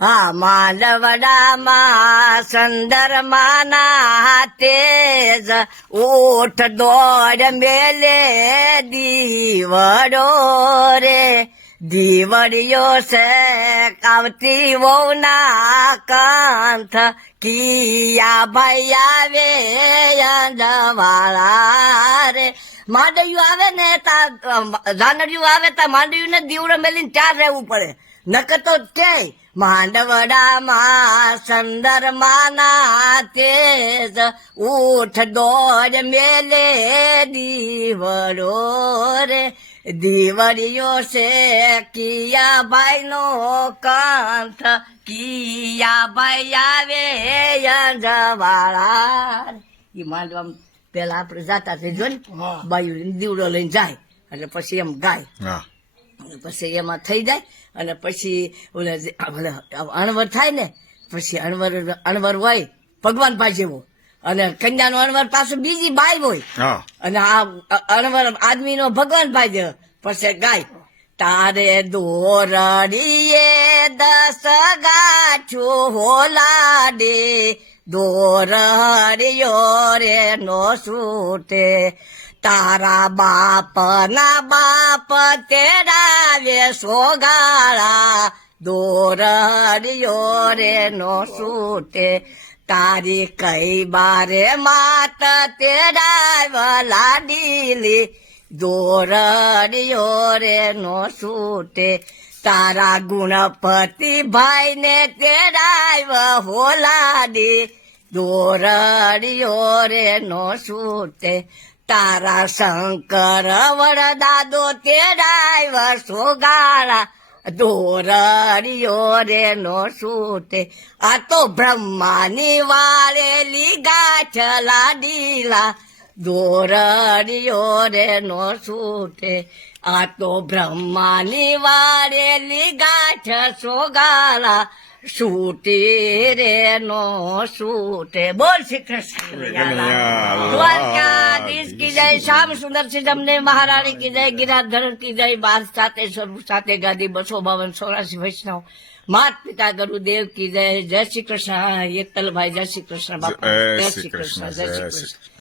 હા માંડવડામાં સંદરમાના તેજ ઓઠ દોડ મેલે દીવડો રે દીવડિયો છે કાવતી વહુના કંથ કિયા ભાઈ આવે અંજવાળા રે માંડવ્યું આવે ને ઝાનડિયું આવે તા માંડવ્યું ને દીવડો મેલીને ચાર રહેવું પડે નકર તો કે માંડવડામાં સંદરમાના તેજ ઉઠ દોડ મેલે દીવડો રે દીવડિયો છે કિયા ભાઈ નો કંઠ કિયા ભાઈ આવે અંજવાળા એ માંડવા પેલા આપણે જાતા થઈ જો ને બાયું દીવડો લઈને જાય એટલે પછી એમ ગાય પછી એમાં થઈ જાય અને પછી અણવર થાય ને પછી અણવર હોય ભગવાન પાસે જેવો અને કન્યાનો અણવર પાછું બીજી બાઈ હોય અને આ અણવર આદમી નો ભગવાન ભાઈ જેવો પછી ગાય તારે દોરડીએ 10 ગાંઠું હોલાડે દોરડીયો રે નો છૂટે તારા બાપ ના બાપ તેડાવે સોગાળા દોરડિયો રે નો છૂટે તારી કઈ બારે માત તેડાવ લાડીલી દોરડિયો રે નો છૂટે તારા ગુણપતિ ભાઈ ને તેડાવ હોલાડી દોરડિયો રે નો છૂટે તારા શંકર વડદાદો તેડાવ સોગાળા દોરડિયો રે નો છૂટે આ તો બ્રહ્માની વાળેલી ગાંઠ લાડીલા દોરડિયો રે નો છૂટે આ તો બ્રહ્માની વાળેલી ગાંઠ સોગાળા છૂટી રે નો છૂટે બોલ શ્રી કૃષ્ણ દ્વારકાધીશ કી જય શ્યામ સુંદર શ્રી જમને મહારાણી કી જય ગિરાધર કી જય 12 સાથે સ્વરૂપ સાથે ગાદી 252 વૈષ્ણવ માત પિતા ગુરુદેવ કી જય જય શ્રી કૃષ્ણ યેતલભાઈ જય શ્રી કૃષ્ણ બાપા જય શ્રી કૃષ્ણ જય શ્રી કૃષ્ણ